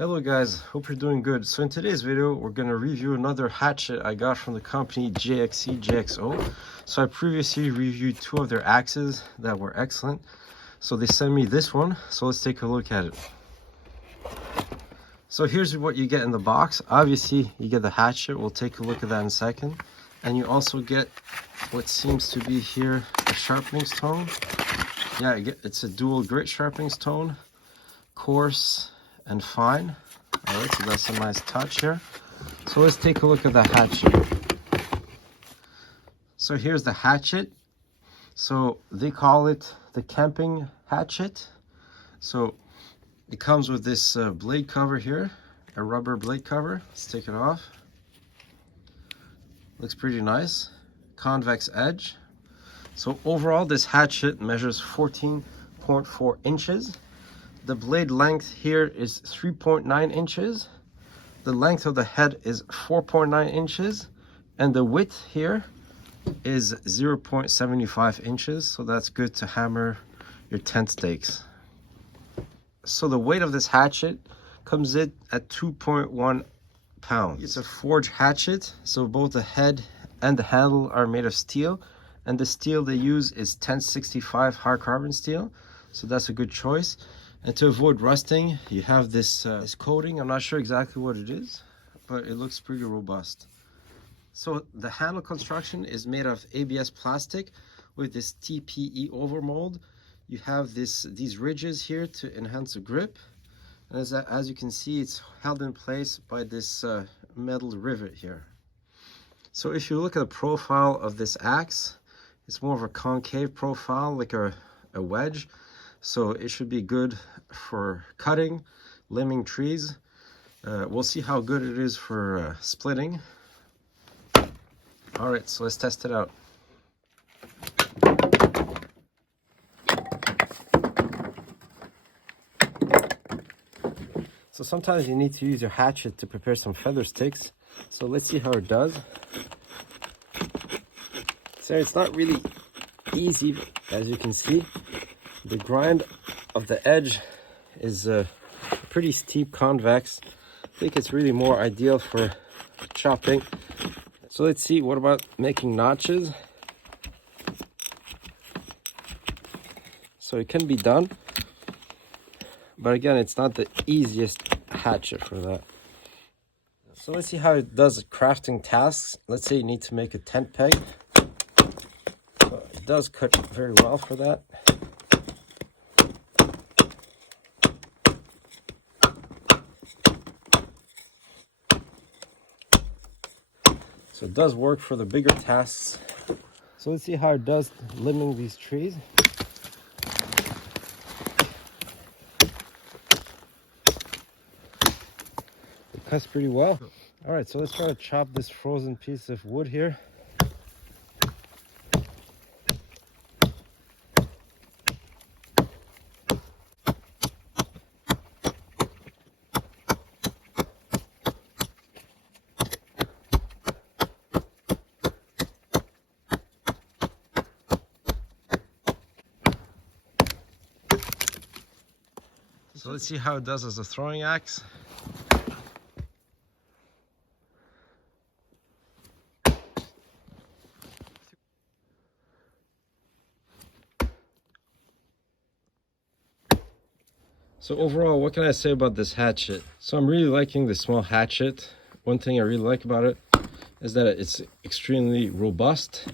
Hello guys, hope you're doing good. So in today's video, we're going to review another hatchet I got from the company JXE JXO. So I previously reviewed two of their axes that were excellent. So they sent me this one, so let's take a look at it. So here's what you get in the box. Obviously, you get the hatchet. We'll take a look at that in a second. And you also get what seems to be here a sharpening stone. Yeah, it's a dual grit sharpening stone, coarse and fine. All right, so that's a nice touch here. So let's take a look at the hatchet. So here's the hatchet. So they call it the camping hatchet. So it comes with this blade cover here, a rubber blade cover. Let's take it off. Looks pretty nice. Convex edge. So overall, this hatchet measures 14.4 inches. The blade length here is 3.9 inches. The length of the head is 4.9 inches. And the width here is 0.75 inches. So that's good to hammer your tent stakes. So the weight of this hatchet comes in at 2.1 pounds. It's a forged hatchet. So both the head and the handle are made of steel. And the steel they use is 1065 hard carbon steel. So that's a good choice. And to avoid rusting, you have this coating. I'm not sure exactly what it is, but it looks pretty robust. So the handle construction is made of ABS plastic with this TPE overmold. You have these ridges here to enhance the grip. And as you can see, it's held in place by this metal rivet here. So if you look at the profile of this axe, it's more of a concave profile, like a wedge. So it should be good for cutting, limbing trees. We'll see how good it is for splitting. All right, so let's test it out. So sometimes you need to use your hatchet to prepare some feather sticks. So let's see how it does. So it's not really easy, as you can see. The grind of the edge is pretty steep, convex. I think it's really more ideal for chopping. So let's see, what about making notches? So it can be done, but again, it's not the easiest hatchet for that. So let's see how it does crafting tasks. Let's say you need to make a tent peg. So it does cut very well for that. So it does work for the bigger tasks. So let's see how it does limbing these trees. It cuts pretty well. All right, so let's try to chop this frozen piece of wood here. So let's see how it does as a throwing axe. So overall, what can I say about this hatchet? So I'm really liking the small hatchet. One thing I really like about it is that it's extremely robust.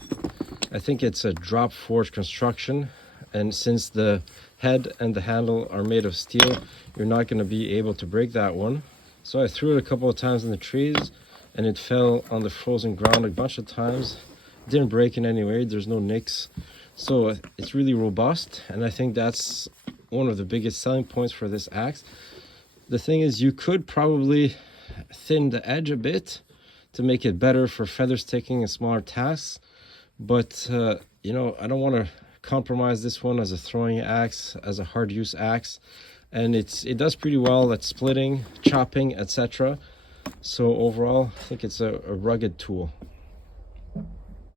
I think it's a drop forged construction. And since the head and the handle are made of steel, you're not going to be able to break that one. So I threw it a couple of times in the trees and it fell on the frozen ground a bunch of times. Didn't break in any way, there's no nicks. So it's really robust, and I think that's one of the biggest selling points for this axe. The thing is, you could probably thin the edge a bit to make it better for feather sticking and smaller tasks. But, you know, I don't want to compromise this one as a throwing axe, as a hard use axe, and it does pretty well at splitting, chopping, etc. So overall, I think it's a rugged tool.